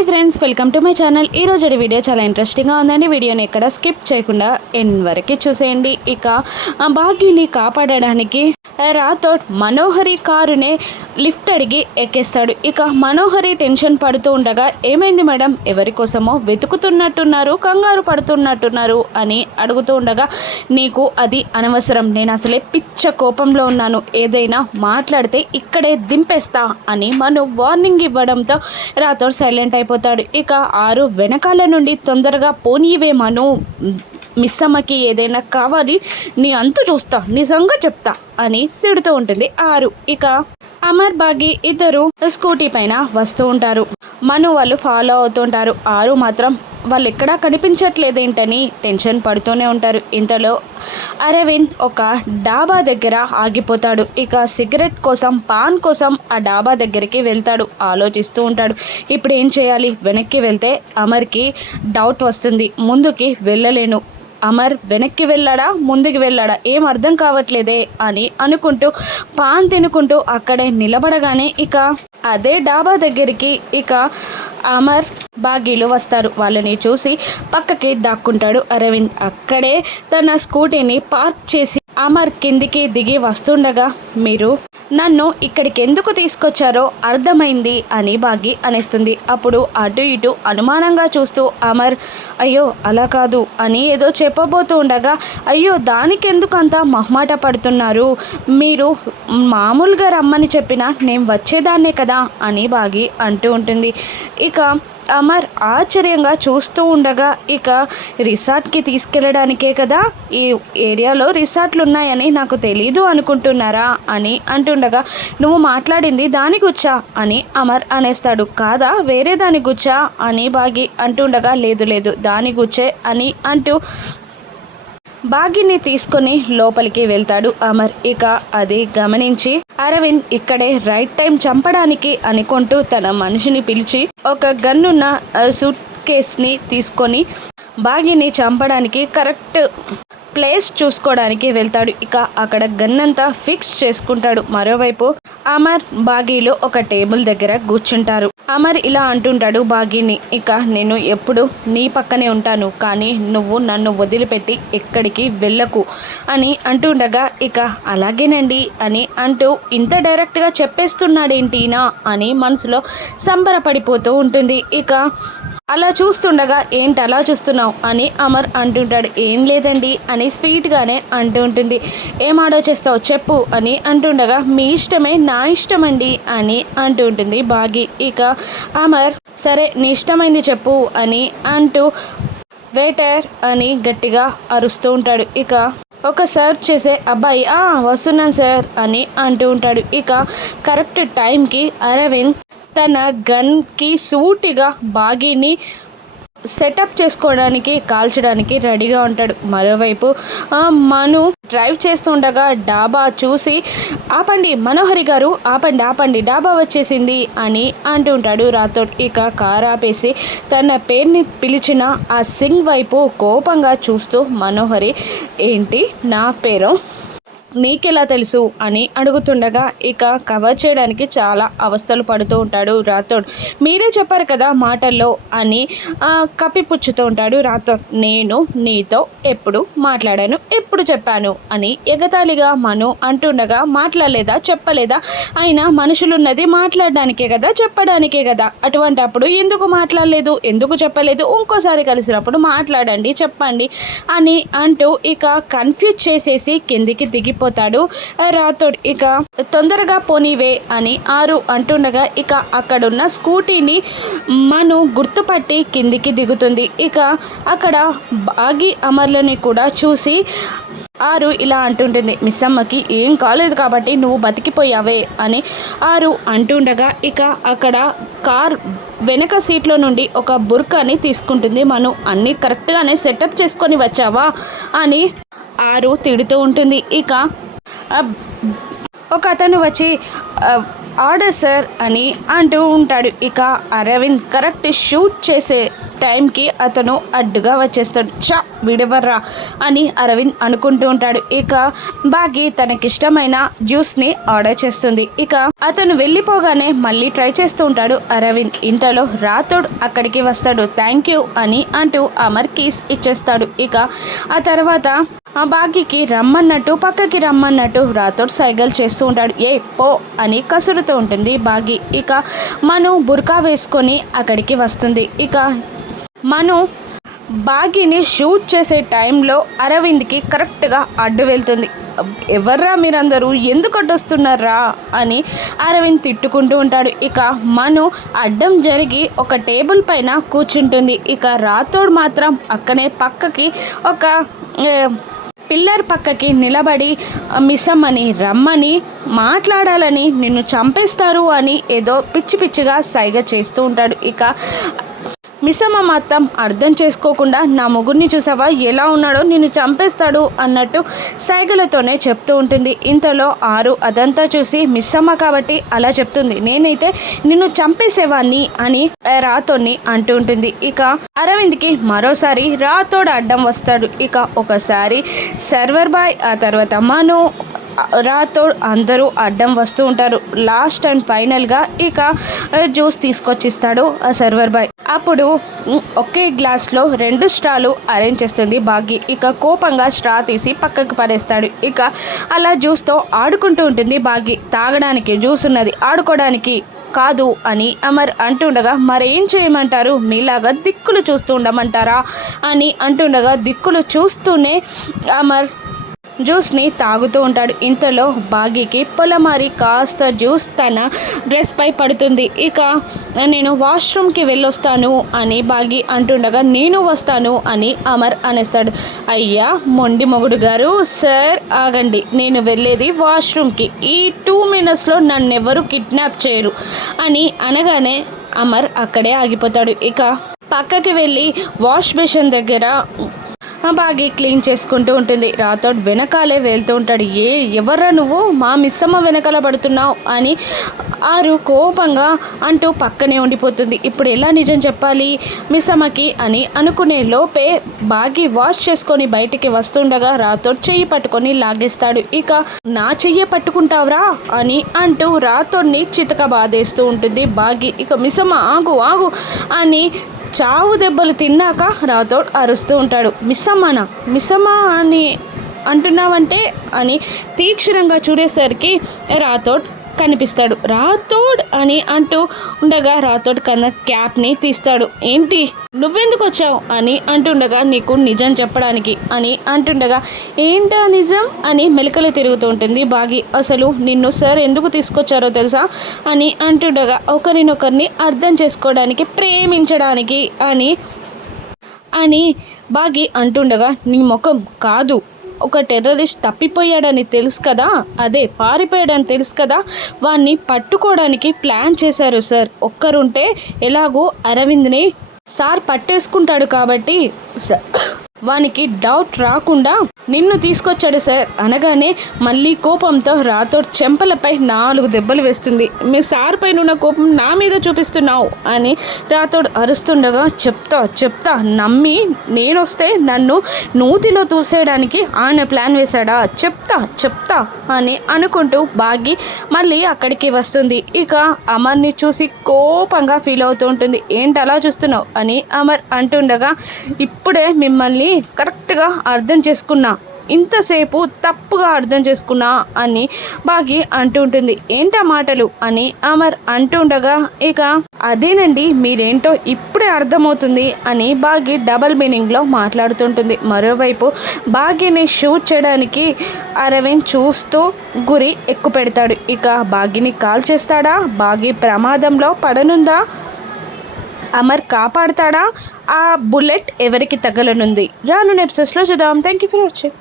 Hi friends, welcome to my channel. ఈరోజు video చాలా ఇంట్రెస్టింగ్గా ఉందండి. వీడియోని ఎక్కడ స్కిప్ చేయకుండా ఎండ్ వరకు చూసేయండి. ఇక భాగ్యని కాపాడడానికి రాథోడ్ మనోహరి కారునే లిఫ్ట్ అడిగి ఎక్కేస్తాడు. ఇక మనోహరి టెన్షన్ పడుతూ ఉండగా, ఏమైంది మేడం, ఎవరి కోసమో వెతుకుతున్నట్టున్నారు, కంగారు పడుతున్నట్టున్నారు అని అడుగుతూ ఉండగా, నీకు అది అనవసరం, నేను అసలే పిచ్చ కోపంలో ఉన్నాను, ఏదైనా మాట్లాడితే ఇక్కడే దింపేస్తా అని మను వార్నింగ్ ఇవ్వడంతో రాథోడ్ సైలెంట్ అయిపోతాడు. ఇక ఆరు వెనకాల నుండి తొందరగా పోనీవే మను, మిస్సమ్మకి ఏదైనా కావాలి, నీ అంతు చూస్తా, నిజంగా చెప్తా అని తిడుతూ ఉంటుంది ఆరు. ఇక అమర్ బాగి ఇద్దరు స్కూటీ పైన వస్తూ ఉంటారు. మను వాళ్ళు ఫాలో అవుతుంటారు. ఆరు మాత్రం వాళ్ళు ఎక్కడా కనిపించట్లేదేంటని టెన్షన్ పడుతూనే ఉంటారు. ఇంతలో అరవింద్ ఒక డాబా దగ్గర ఆగిపోతాడు. ఇక సిగరెట్ కోసం, పాన్ కోసం ఆ డాబా దగ్గరికి వెళ్తాడు. ఆలోచిస్తూ ఉంటాడు, ఇప్పుడు ఏం చేయాలి, వెనక్కి వెళ్తే అమర్కి డౌట్ వస్తుంది, ముందుకి వెళ్ళలేను, అమర్ వెనక్కి వెళ్ళాడా ముందుకు వెళ్ళాడా ఏం అర్థం కావట్లేదే అని అనుకుంటూ పాన్ తినుకుంటూ అక్కడే నిలబడగానే ఇక అదే డాబా దగ్గరికి ఇక అమర్ బాగీలు వస్తారు. వాళ్ళని చూసి పక్కకి దాక్కుంటాడు అరవింద్. అక్కడే తన స్కూటీని పార్క్ చేసి అమర్ కిందికి దిగి వస్తుండగా, మీరు నన్ను ఇక్కడికి ఎందుకు తీసుకొచ్చారో అర్థమైంది అని బాగి అనేస్తుంది. అప్పుడు అటు ఇటు అనుమానంగా చూస్తూ అమర్, అయ్యో అలా కాదు అని ఏదో చెప్పబోతూ ఉండగా, అయ్యో దానికి ఎందుకు అంత మొహమాట పడుతున్నారు, మీరు మామూలుగా రమ్మని చెప్పినా నేను వచ్చేదాన్నే కదా అని బాగి అంటూ ఉంటుంది. ఇక అమర్ ఆశ్చర్యంగా చూస్తూ ఉండగా, ఇక రిసార్ట్కి తీసుకెళ్ళడానికే కదా, ఈ ఏరియాలో రిసార్ట్లు ఉన్నాయని నాకు తెలీదు అనుకుంటున్నారా అని అంటుండగా, నువ్వు మాట్లాడింది దాని గుచ్చా అని అమర్ అనేస్తాడు. కాదా వేరే దాని గుచ్చా అని బాగి అంటుండగా, లేదు లేదు దాని గుచ్చే అని అంటూ బాగిని తీసుకొని లోపలికి వెళ్తాడు అమర్. ఇక అది గమనించి అరవింద్ ఇక్కడే రైట్ టైం చంపడానికి అనుకుంటూ తన మనిషిని పిలిచి ఒక గన్నున్న సూట్ కేస్ని తీసుకొని బాగిని చంపడానికి కరెక్ట్ ప్లేస్ చూసుకోవడానికి వెళ్తాడు. ఇక అక్కడ గన్నంతా ఫిక్స్ చేసుకుంటాడు. మరోవైపు అమర్ బాగీలో ఒక టేబుల్ దగ్గర కూర్చుంటారు. అమర్ ఇలా అంటుంటాడు బాగీని, ఇక నేను ఎప్పుడు నీ పక్కనే ఉంటాను, కానీ నువ్వు నన్ను వదిలిపెట్టి ఎక్కడికి వెళ్ళకు అని అంటుండగా, ఇక అలాగేనండి అని అంటూ ఇంత డైరెక్ట్గా చెప్పేస్తున్నాడేంటినా అని మనసులో సంబరపడిపోతూ ఉంటుంది. ఇక అలా చూస్తుండగా, ఏంటి అలా చూస్తున్నావు అని అమర్ అంటుంటాడు. ఏం లేదండి అని స్వీట్గానే అంటూ ఉంటుంది. ఏం ఆలోచిస్తావు చెప్పు అని అంటుండగా, మీ ఇష్టమే నా ఇష్టమండి అని అంటూ ఉంటుంది బాగి. ఇక అమర్, సరే నీ ఇష్టమైంది చెప్పు అని అంటూ వెయిటర్ అని గట్టిగా అరుస్తూ ఉంటాడు. ఇక ఒక సర్వ్ చేసే అబ్బాయి, వస్తున్నాను సార్ అని అంటూ ఉంటాడు. ఇక కరెక్ట్ టైంకి అరవింద్ తన గన్కి సూటిగా బాగీని సెటప్ చేసుకోవడానికి కాల్చడానికి రెడీగా ఉంటాడు. మరోవైపు మను డ్రైవ్ చేస్తుండగా డాబా చూసి, ఆపండి మనోహరి గారు, ఆపండి ఆపండి డాబా వచ్చేసింది అని అంటూ ఉంటాడు రాథోడ్. ఇక కార్ ఆపేసి తన పేరుని పిలిచిన ఆ సింగ్ వైపు కోపంగా చూస్తూ మనోహరి, ఏంటి నా పేరు నీకెలా తెలుసు అని అడుగుతుండగా, ఇక కవర్ చేయడానికి చాలా అవస్థలు పడుతూ ఉంటాడు రాథోడ్. మీరే చెప్పారు కదా మాటల్లో అని కప్పిపుచ్చుతూ ఉంటాడు రాథోడ్. నేను నీతో ఎప్పుడు మాట్లాడాను, ఎప్పుడు చెప్పాను అని ఎగతాళిగా మను అంటుండగా, మాట్లాడలేదా చెప్పలేదా, అయినా మనుషులున్నది మాట్లాడడానికే కదా చెప్పడానికే కదా, అటువంటి అప్పుడు ఎందుకు మాట్లాడలేదు, ఎందుకు చెప్పలేదు, ఇంకోసారి కలిసినప్పుడు మాట్లాడండి చెప్పండి అని అంటూ ఇక కన్ఫ్యూజ్ చేసేసి కిందికి దిగి పోతాడు రాథోడ్. ఇక తొందరగా పోనీవే అని ఆరు అంటుండగా, ఇక అక్కడున్న స్కూటీని మను గుర్తుపట్టి కిందికి దిగుతుంది. ఇక అక్కడ బాగి అమర్లని కూడా చూసి ఆరు ఇలా అంటుంటుంది, మిస్సమ్మకి ఏం కాలేదు కాబట్టి నువ్వు బతికిపోయావే అని ఆరు అంటుండగా, ఇక అక్కడ కార్ వెనక సీట్లో నుండి ఒక బుర్కాని తీసుకుంటుంది మను. అన్నీ కరెక్ట్గానే సెటప్ చేసుకొని వచ్చావా అని ఆరు తిడుతూ ఉంటుంది. ఇక ఒక అతను వచ్చి ఆర్డర్ సార్ అని అంటూ ఉంటాడు. ఇక అరవింద్ కరెక్ట్ షూట్ చేసే టైంకి అతను అడ్డుగా వచ్చేస్తాడు. వీడెవర్రా అని అరవింద్ అనుకుంటూ ఉంటాడు. ఇక బాగి తనకిష్టమైన జ్యూస్ని ఆర్డర్ చేస్తుంది. ఇక అతను వెళ్ళిపోగానే మళ్ళీ ట్రై చేస్తూ ఉంటాడు అరవింద్. ఇంతలో రాథోడ్ అక్కడికి వస్తాడు. థ్యాంక్ యూ అని అంటూ అమర్ కీస్ ఇచ్చేస్తాడు. ఇక ఆ తర్వాత ఆ బాగికి రమ్మన్నట్టు పక్కకి రమ్మన్నట్టు రాథోడ్ సైగల్ చేస్తూ ఉంటాడు. పో అని కసురుతూ ఉంటుంది బాగి. ఇక మను బుర్కా వేసుకొని అక్కడికి వస్తుంది. ఇక మను బాగిని షూట్ చేసే టైంలో అరవింద్కి కరెక్ట్గా అడ్డు వెళ్తుంది. ఎవర్రా మీరందరూ, ఎందుకు అడ్డొస్తున్నారా అని అరవింద్ తిట్టుకుంటూ ఉంటాడు. ఇక మను అడ్డం జరిగి ఒక టేబుల్ పైన కూర్చుంటుంది. ఇక రాథోడ్ మాత్రం అక్కనే పక్కకి ఒక పిల్లర్ పక్కకి నిలబడి మిస్సమ్మని రమ్మని మాట్లాడాలని, నిన్ను చంపేస్తారు అని ఏదో పిచ్చి పిచ్చిగా సైగ చేస్తూ ఉంటాడు. ఇక మిస్సమ్మ మొత్తం అర్థం చేసుకోకుండా, నా ముగ్గురిని చూసావా ఎలా ఉన్నాడో, నిన్ను చంపేస్తాడు అన్నట్టు సైగలతోనే చెప్తూ ఉంటుంది. ఇంతలో ఆరు అదంతా చూసి మిస్సమ్మ కాబట్టి అలా చెప్తుంది, నేనైతే నిన్ను చంపేసేవాణ్ణి అని రాథోడ్ని అంటూ ఉంటుంది. ఇక అరవింద్కి మరోసారి రాథోడ్ అడ్డం వస్తాడు. ఇక ఒకసారి సర్వర్ బాయ్, ఆ తర్వాత మను, రాథోడ్ అందరూ అడ్డం వస్తూ ఉంటారు. లాస్ట్ అండ్ ఫైనల్గా ఇక జ్యూస్ తీసుకొచ్చిస్తాడు ఆ సర్వర్ బాయ్. అప్పుడు ఒకే గ్లాస్లో 2 స్ట్రాలు అరేంజ్ చేస్తుంది బాగి. ఇక కోపంగా స్ట్రా తీసి పక్కకు పడేస్తాడు. ఇక అలా జ్యూస్తో ఆడుకుంటూ ఉంటుంది బాగి. తాగడానికి జ్యూస్ ఉన్నది, ఆడుకోవడానికి కాదు అని అమర్ అంటుండగా, మరేం చేయమంటారు, మీలాగా దిక్కులు చూస్తూ ఉండమంటారా అని అంటుండగా, దిక్కులు చూస్తూనే అమర్ జ్యూస్ని తాగుతూ ఉంటాడు. ఇంతలో బాగీకి పొలమారి కాస్త జ్యూస్ తన డ్రెస్ పై పడుతుంది. ఇక నేను వాష్రూమ్కి వెళ్ళొస్తాను అని బాగి అంటుండగా, నేను వస్తాను అని అమర్ అనేస్తాడు. అయ్యా మొండి మొగుడు గారు, సార్ ఆగండి, నేను వెళ్ళేది వాష్రూమ్కి, ఈ 2 మినిట్స్లో నన్నెవరు కిడ్నాప్ చేయరు అని అనగానే అమర్ అక్కడే ఆగిపోతాడు. ఇక పక్కకి వెళ్ళి వాష్ బేసిన్ దగ్గర బాగి క్లీన్ చేసుకుంటూ ఉంటుంది. రాథోడ్ వెనకాలే వెళ్తూ ఉంటాడు. ఎవర్రా నువ్వు, మా మిస్సమ్మ వెనకాల పడుతున్నావు అని ఆరు కోపంగా అంటూ పక్కనే ఉండిపోతుంది. ఇప్పుడు ఎలా నిజం చెప్పాలి మిస్సమ్మకి అని అనుకునే లోపే బాగి వాష్ చేసుకొని బయటికి వస్తుండగా రాథోడ్ చెయ్యి పట్టుకొని లాగేస్తాడు. ఇక నా చెయ్యి పట్టుకుంటావురా అని అంటూ రాథోడ్ని చితక బాధేస్తూ ఉంటుంది బాగి. ఇక మిస్సమ్మ ఆగు ఆగు అని చావు దెబ్బలు తిన్నాక రాథోడ్ అరుస్తూ ఉంటాడు. మిస్సమ్మ అని అంటున్నావంటే అని తీక్షణంగా చూడేసరికి రాథోడ్ కనిపిస్తాడు. రాథోడ్ అని అంటూ ఉండగా రాథోడ్ కన్నా క్యాప్ని తీస్తాడు. ఏంటి నువ్వెందుకు వచ్చావు అని అంటుండగా, నీకు నిజం చెప్పడానికి అని అంటుండగా, ఏంటా నిజం అని మెలికలు తిరుగుతూ ఉంటుంది బాగి. అసలు నిన్ను సార్ ఎందుకు తీసుకొచ్చారో తెలుసా అని అంటుండగా, ఒకరినొకరిని అర్థం చేసుకోవడానికి, ప్రేమించడానికి అని బాగి అంటుండగా, నీ ముఖం కాదు, ఒక టెర్రరిస్ట్ తప్పిపోయాడని తెలుసు కదా, అదే పారిపోయాడని తెలుసు కదా, వాడిని పట్టుకోవడానికి ప్లాన్ చేశారు సార్. ఒక్కరుంటే ఎలాగో అరవింద్ని సార్ పట్టేసుకుంటాడు కాబట్టి వానికి డౌట్ రాకుండా నిన్ను తీసుకొచ్చాడు సార్ అనగానే మళ్ళీ కోపంతో రాథోడ్ చెంపలపై 4 దెబ్బలు వేస్తుంది. మీ సార్ పైన ఉన్న కోపం నా మీద చూపిస్తున్నావు అని రాథోడ్ అరుస్తుండగా, చెప్తా నమ్మి నేనొస్తే నన్ను నూతిలో తూసేయడానికి ఆయన ప్లాన్ వేశాడా, చెప్తా అని అనుకుంటూ బాగి మళ్ళీ అక్కడికి వస్తుంది. ఇక అమర్ని చూసి కోపంగా ఫీల్ అవుతూ ఉంటుంది. ఏంటి అలా చూస్తున్నావు అని అమర్ అంటుండగా, ఇప్పుడే మిమ్మల్ని కరెక్ట్గా అర్థం చేసుకున్నా, ఇంతసేపు తప్పుగా అర్థం చేసుకున్నా అని బాగి అంటుంటుంది. ఏంటా మాటలు అని అమర్ అంటుండగా, ఇక అదేనండి మీరేంటో ఇప్పుడే అర్థమవుతుంది అని బాగి డబల్ మీనింగ్లో మాట్లాడుతుంటుంది. మరోవైపు బాగిని షూట్ చేయడానికి అరవింద్ చూస్తూ గురి ఎక్కువ పెడతాడు. ఇక బాగిని కాల్ చేస్తాడా, బాగి ప్రమాదంలో పడనుందా, అమర్ కాపాడుతాడా, ఆ బుల్లెట్ ఎవరికి తగలనుంది, రానున్న ఎపిసోడ్స్లో చూద్దాం. Thank you for watching.